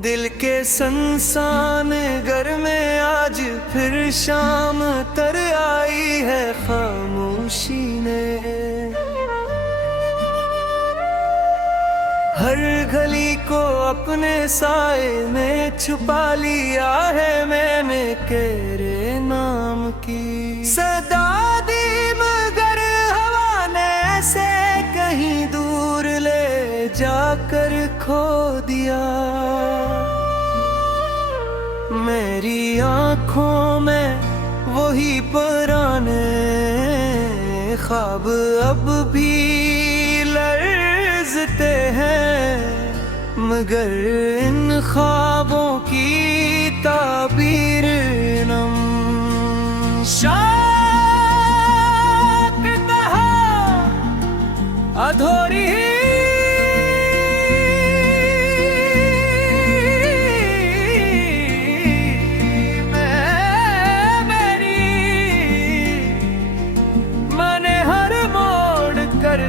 दिल के संसान घर में आज फिर शाम तर आई है खामोशी ने। हर गली को अपने साए में छुपा लिया है मैंने तेरे नाम की सदा दी, मगर हवा ने ऐसे कहीं दूर ले जाकर खो दिया। मेरी आंखों में वही पुराने ख्वाब अब भी लर्ज़ते हैं, मगर इन ख्वाबों की ताबीर नम शाक कहा अधूरी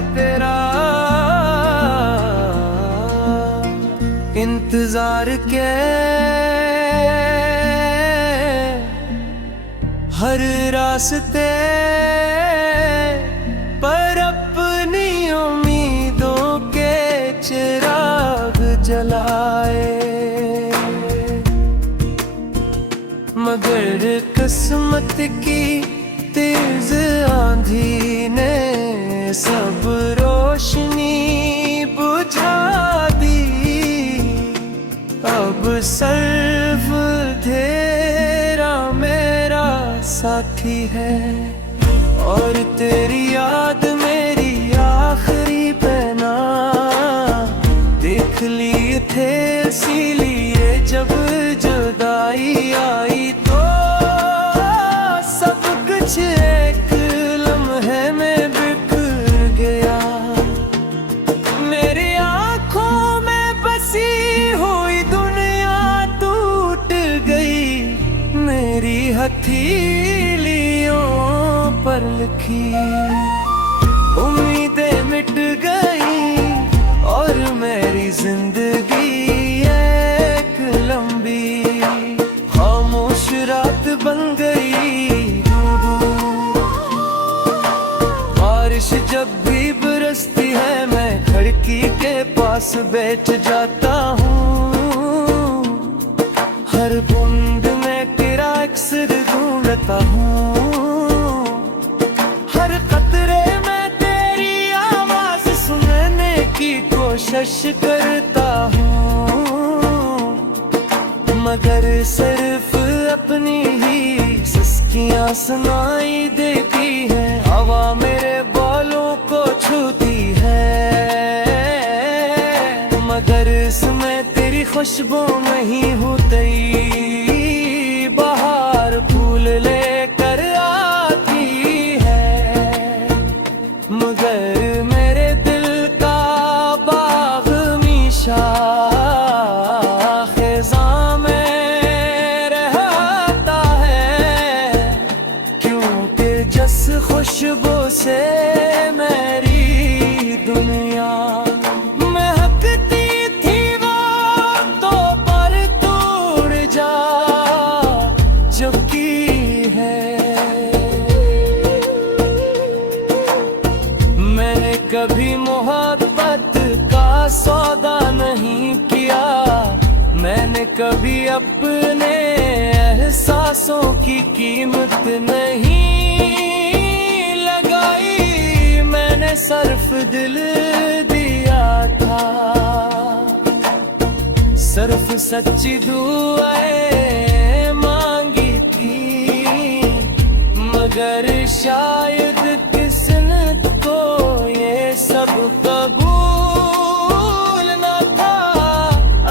तेरा इंतजार के हर रास्ते पर अपनी उम्मीदों के चिराग जलाए, मगर किस्मत की तेज आंधी ने सब रोशनी बुझा दी। अब सिर्फ तेरा मेरा साथी है और तेरी याद मेरी आखिरी पहना। देख लिए थे इसीलिए जब जुदाई आई तो सब कुछ एक लम्हे में बिखर गया। मेरी आंखों में बसी हुई दुनिया टूट गई, मेरी हथेलियों पर लिखी उम्मीदें मिट गई और मेरी जिंदगी एक लंबी खामोश रात बन गई। बारिश जब भी बरसती है मैं खिड़की के पास बैठ जाता हूँ, हर बूंद में तेरा अक्सर ढूंढता हूँ, हर कतरे में तेरी आवाज सुनने की कोशिश करता हूँ, मगर सिर्फ अपनी ही सिसकियाँ सुनाई देती है। हवा मेरे बालों को छूती है, मगर इसमें तेरी खुशबू नहीं होती। बाहर फूल लेकर आती है, मगर मेरे दिल का बाग मीशा खिज़ां में रहता है, क्योंकि जिस खुशबू से मेरी दुनिया महकती थी वो तो पर टूट जा चुकी है। मैंने कभी मोहब्बत का सौदा नहीं किया, मैंने कभी अपने एहसासों की कीमत नहीं लगाई। मैंने सिर्फ दिल दिया था, सिर्फ सच्ची दुआएं मांगी थी, मगर शायद किस्मत को ये सब कबूल न था।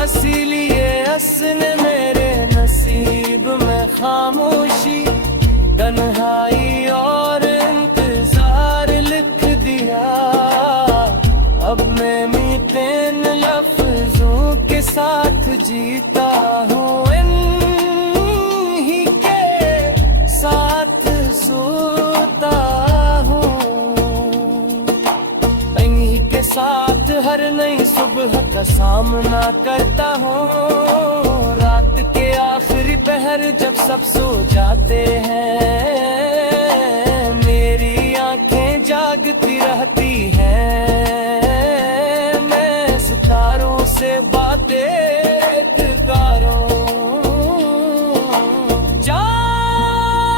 इसीलिए असने मेरे नसीब में खामोशी, तन्हाई और इंतजार लिख दिया। अब मैं मीठे लफ्जों के साथ जीता हूँ, इन्हीं के साथ सोता हूँ, इन्हीं के साथ हर नई सुबह का सामना करता हूँ। पर जब सब सो जाते हैं मेरी आंखें जागती रहती हैं। मैं सितारों से बातें करूं, चाँद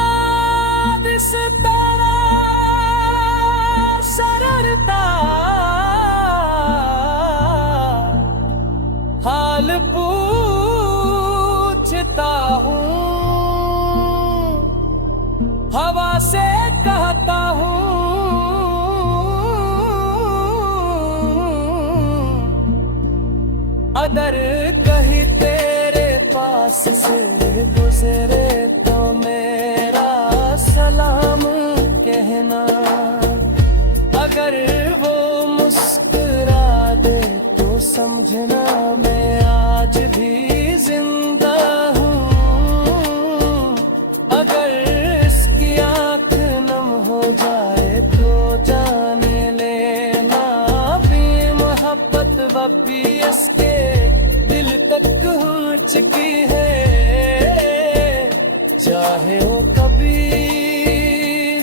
सितारा सरलता हाल पूछता हूँ, हवा से कहता हूँ अगर कहीं तेरे पास से गुजरे तो मेरा सलाम कहना। अगर वो मुस्कुरा दे तो समझना मैं आज भी जिंदा हूँ। अगर इसकी आँख नम हो जाए तो जाने लेना भी मोहब्बत वब्बी इसके दिल तक पहुँच चुकी है। चाहे वो कभी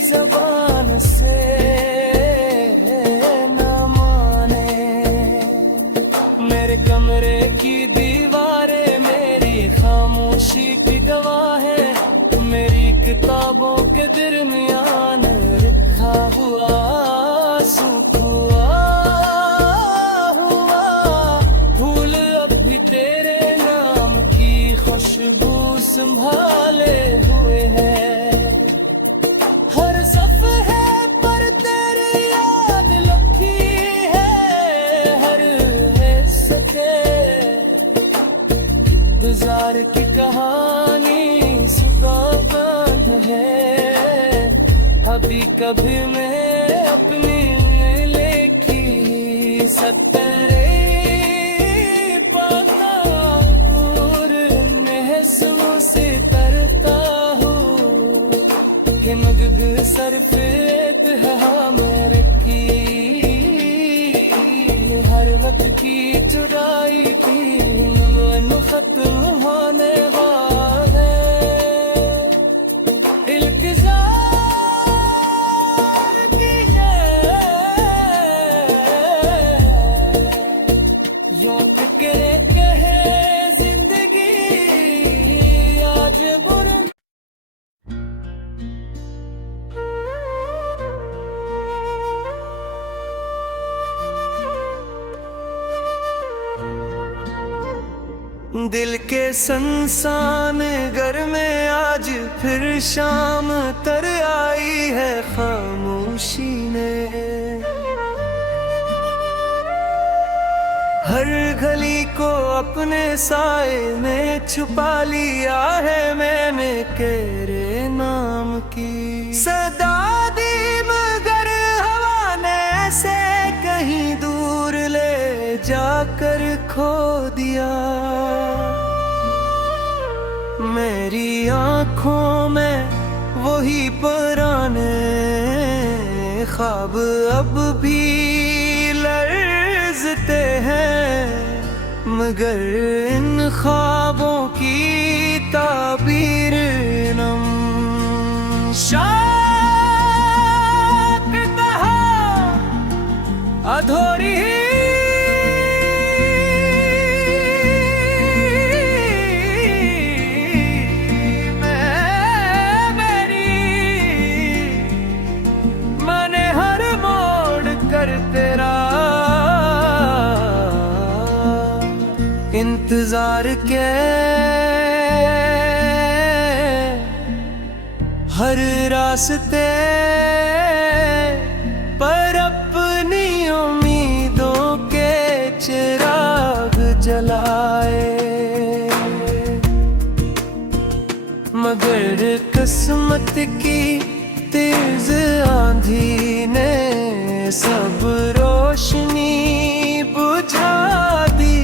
ज़बान से न माने, मेरे कमरे की दीवारें मेरी खामोशी की गवाह है। मेरी किताबों के दरमियान रखा हुआ सूख हुआ फूल अब भी तेरे नाम की खुशबू संभाले हुए है। हर सफ़े पर तेरी याद लिखी है, हर हिस्से के इंतजार की कहानी सुबह है। अभी कभी मैं अपनी लिखी सत्तरे पाता और महसूस से तरता हूँ कि मगब सरफेत है मेरे की। हर वक्त की जुदाई की खत्म होने वाले इल्तिजार की यूं फिक्रे कहे जिंदगी आज बुरा। दिल के संसान घर में आज फिर शाम तर आई है खामोशी ने। हर गली को अपने साए में छुपा लिया है मैंने तेरे नाम की सदा दी, मगर हवा ने से कहीं दूर ले जाकर खो दिया। मेरी आँखों में वही पुराने ख्वाब अब भी लर्ज़ते हैं, मगर इन ख्वाबों की ताबीर नम शाक कहा अधूरी तेरा इंतजार के हर रास्ते पर अपनी उम्मीदों के चिराग जलाए, मगर किस्मत की तेज आंधी ने सब रोशनी बुझा दी।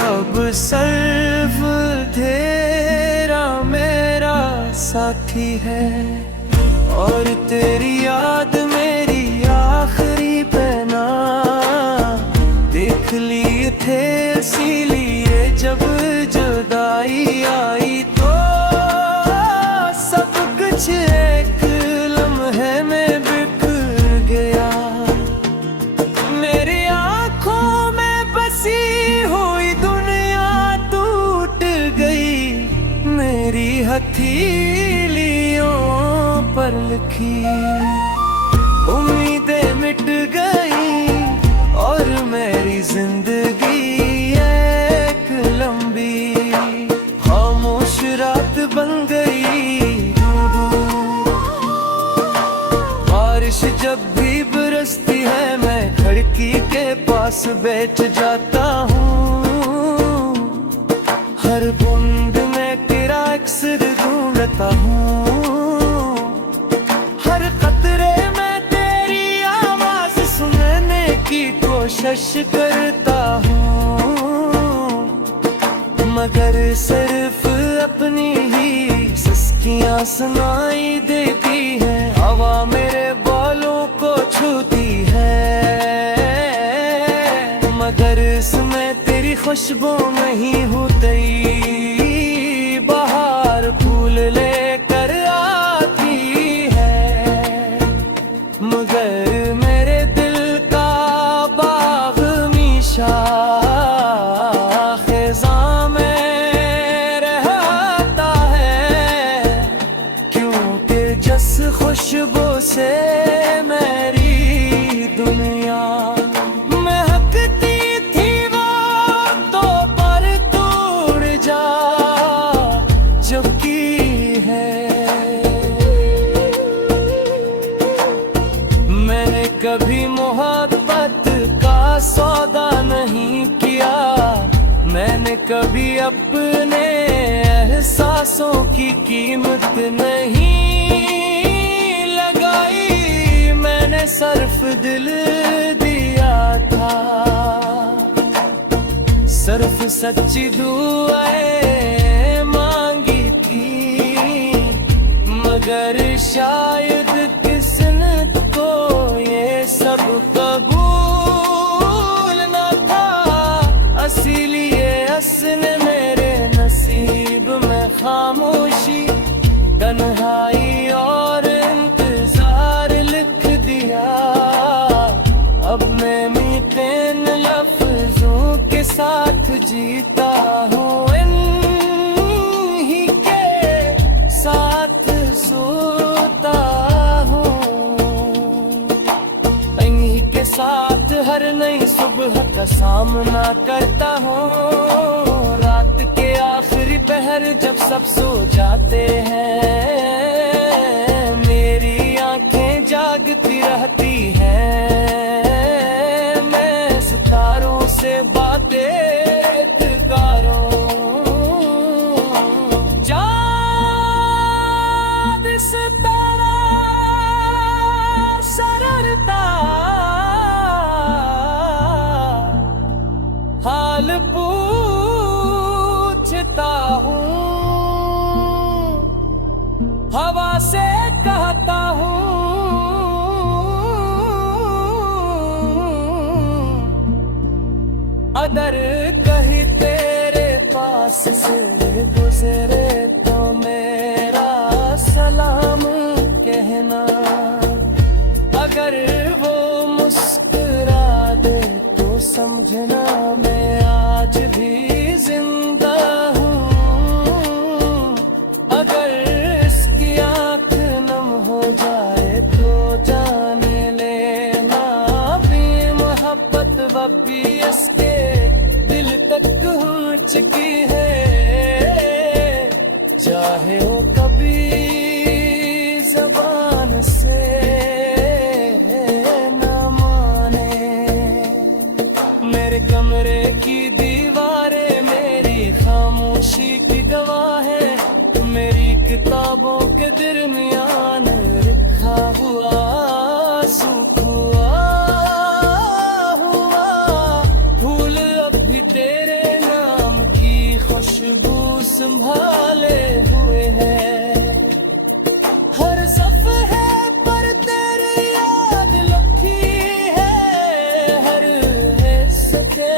अब सिर्फ तेरा मेरा साथी है और तेरी याद मेरी आखिरी पहना। देख लिए थे इसीलिए जब जुदाई आई मेरी हथेलियों पर लिखी उम्मीदें मिट गई और मेरी जिंदगी एक लंबी खामोश रात बन गई। बारिश जब भी बरसती है मैं खिड़की के पास बैठ जाता हूँ। हर बूंद में तेरा अक्सर ढूंढता हूँ, हर कतरे में तेरी आवाज सुनने की कोशिश करता हूँ, मगर सिर्फ अपनी ही सिसकियाँ सुनाई देती है। हवा मेरे बालों को छूती है, मगर इसमें तेरी खुशबू नहीं होती। बाहर फूल लेकर आती है, मगर मेरे दिल का बाग मीशा खिज़ां में रहता है, क्योंकि जिस खुशबू से मेरी दुनिया महकती थी वो तो पर तोड़ जा चुकी है। मैंने कभी मोहब्बत का सौदा नहीं किया, मैंने कभी अपने एहसासों की कीमत नहीं लगाई। मैंने सिर्फ दिल दिया था, सिर्फ सच्ची दुआएं मांगी थी, मगर शायद किस्मत को ये सब कबूल न था। इसीलिए असल मेरे नसीब में खामोशी, तन्हाई और इंतजार लिख दिया। अब मैं मीठे लफ्जों के साथ जीता हूँ, इन्हीं के साथ सोता हूँ, इन्हीं के साथ हर नई सुबह का सामना करता हूँ। रात के आखिरी पहर जब सब सो जाते हैं, मेरी आंखें जागती रहती हैं, मैं सितारों से बातें करूं। चाँद सितारा शरारता हाल पूछता हूँ, हवा से कहता हूँ अगर कहीं तेरे पास से गुजरे तो मेरा सलाम कहना। अगर वो मुस्कुरा दे तो समझना मैं आज भी जिंदा हूँ। अगर इसकी आँख नम हो जाए तो जाने लेना भी मोहब्बत वब्बी इसके दिल तक पहुँच चुकी है। चाहे वो कभी ज़बान से न माने, मेरे कमरे की दीवारें मेरी खामोशी की गवाह है। मेरी किताबों के दरमियान रखा हुआ सूख हुआ फूल अब भी तेरे नाम की खुशबू संभाले हुए है। हर सफ़े पर तेरी याद लिखी है, हर हिस्से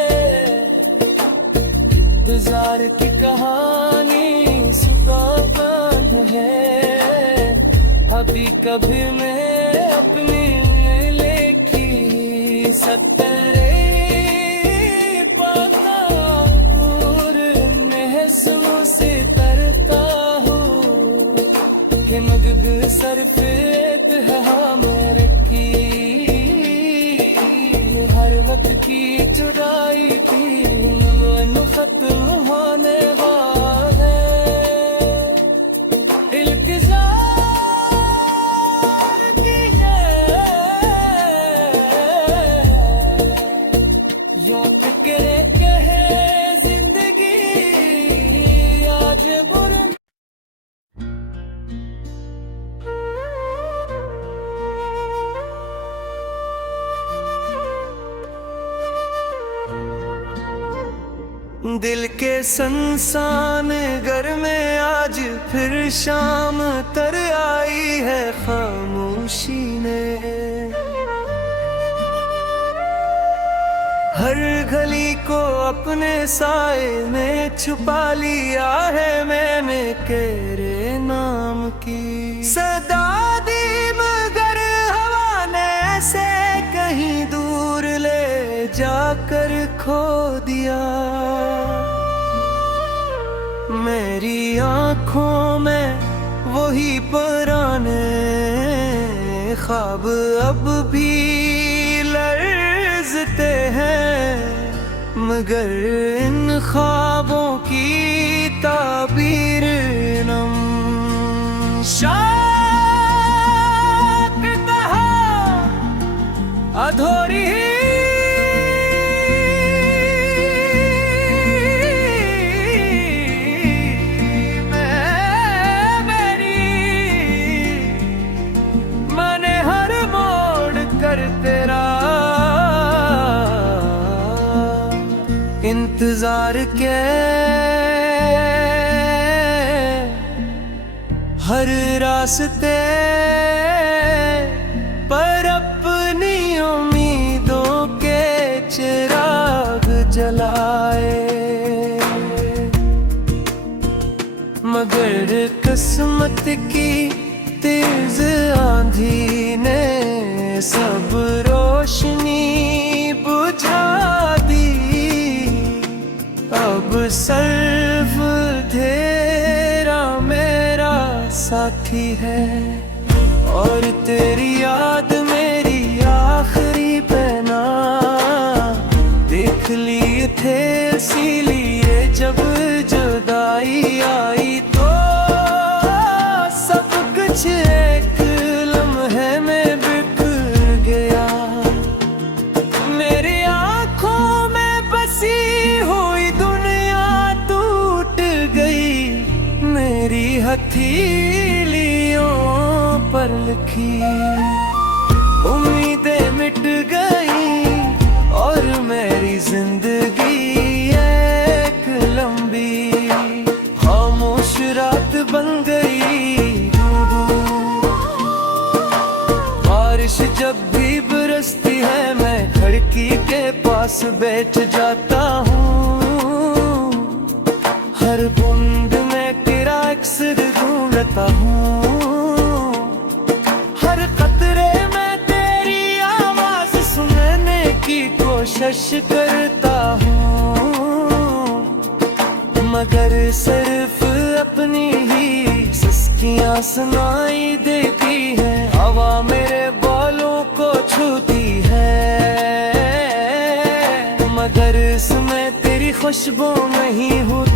इंतजार की कहानी सुबह है। अभी कभी मैं अपनी लिखी सतरे पता और महसूस करता हूँ। सरफेद है हाँ मेरे की, हर वक्त की जुदाई थी खत्म होने वाले इल्तिजार की यूं फिक्रे कहे जिंदगी आज बुर। दिल के संसान घर में आज फिर शाम तर आई है खामोशी ने, हर गली को अपने साए में छुपा लिया है मैंने तेरे नाम की सदा दी, मगर हवा ने ऐसे कहीं दूर ले जाकर खो दिया। मेरी आँखों में वही पुराने ख्वाब अब भी लर्ज़ते हैं, मगर इन ख्वाबों की ताबीर नम शाक कहा अधूरी तेरा इंतजार के हर रास्ते पर अपनी उम्मीदों के चिराग जलाए, मगर किस्मत की तेज आंधी ने सब रोशनी बुझा दी। अब सिर्फ तेरा मेरा साथी है और तेरी याद मेरी आखिरी पहना देख लिए थे, इसीलिए जब जुदाई आई तो सब कुछ एक लम्हे में बिखर गया। मेरी आंखों में बसी हुई दुनिया टूट गई, मेरी हथेलियों पर लिखी उम्मीदें मिट गई और मेरी जिंदगी एक लंबी खामोश रात बन गई। बारिश जब भी बरसती है मैं खिड़की के पास बैठ जाता हूँ, हर बूंद में तेरा अक्सर ढूंढता हूँ, हर कतरे में तेरी आवाज सुनने की कोशिश करता हूँ, मगर सिर्फ अपनी ही सिसकियाँ सुनाई देती है, हवा मेरे बालों को छूती है, मगर इसमें तेरी खुशबू नहीं होती।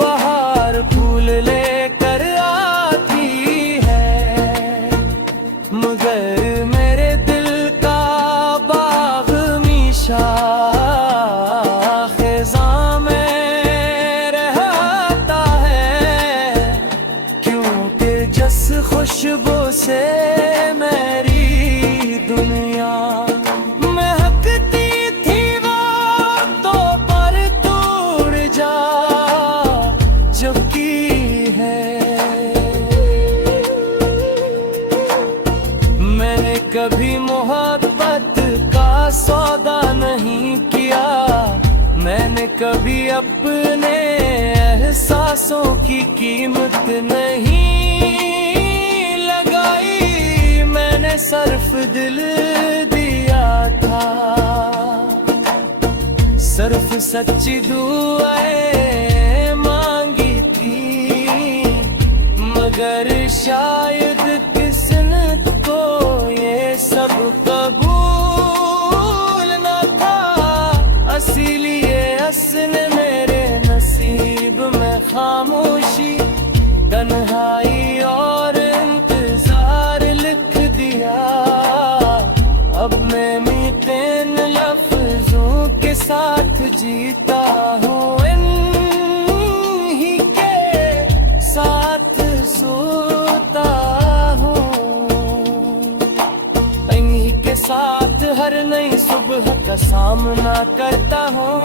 बाहर फूल लेकर आती है, मगर मेरे दिल का बाग मीशा खुशबू से मेरी दुनिया महकती थी वो तो पर दूर जा चुकी है। मैंने कभी मोहब्बत का सौदा नहीं किया, मैंने कभी अपने एहसासों की कीमत नहीं मैंने सिर्फ दिल दिया था, सिर्फ सच्ची दुआएं मांगी थी, मगर शायद किस्मत को ये सब कबूल न था, इसीलिए असल मेरे नसीब में खामोशी, तन्हाई और इंतजार लिख दिया। अब मैं मीठे लफ्जों के साथ जीता हूँ, इन्हीं के साथ सोता हूँ, इन्हीं के साथ हर नई सुबह का सामना करता हूँ।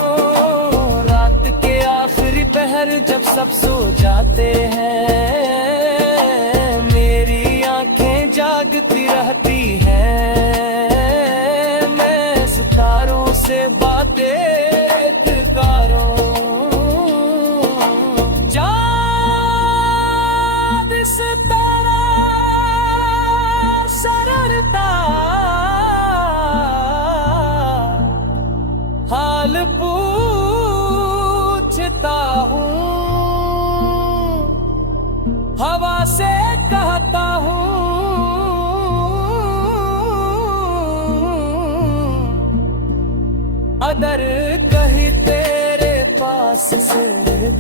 रात के आखिरी पहर जब सब सो जाते हैं, मेरी आंखें जागती रहती हैं, मैं सितारों से बातें करूं। चाँद सितारा शरारता हाल पूछता हूँ, हवा से कहता हूँ, अगर कहीं तेरे पास से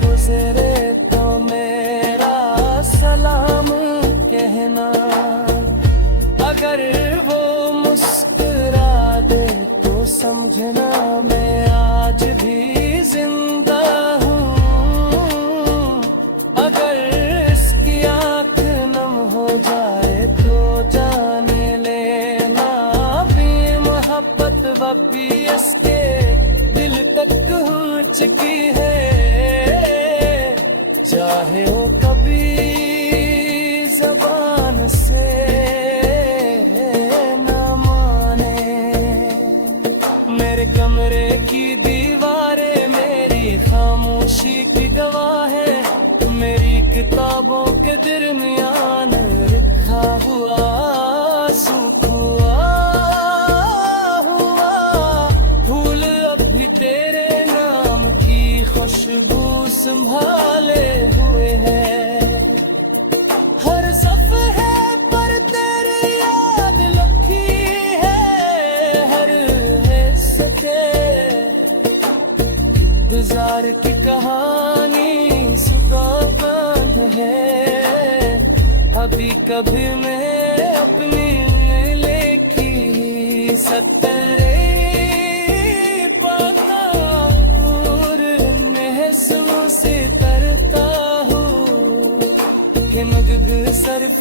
गुजरे तो मेरा सलाम कहना, अगर वो मुस्कुरा दे तो समझना मैं आज भी जिंदा हूँ, अगर इसकी आँख नम हो जाए तो जाने लेना भी मोहब्बत वबी इसके दिल तक हो चुकी है, चाहे वो कभी जबान से न माने। मेरे कमरे की दीवारें मेरी खामोशी की गवाह है, मेरी किताबों के दरमियान रखा हुआ सूख हुआ फूल अब भी तेरे नाम की खुशबू संभाले हुए है। हर सफ़े पर तेरी याद लिखी है, हर हिस्से इंतजार की कहानी सुबह है। अभी कभी मैं अपनी लिखी सतरे पाता और महसूस करता हूँ कि मगध सरफ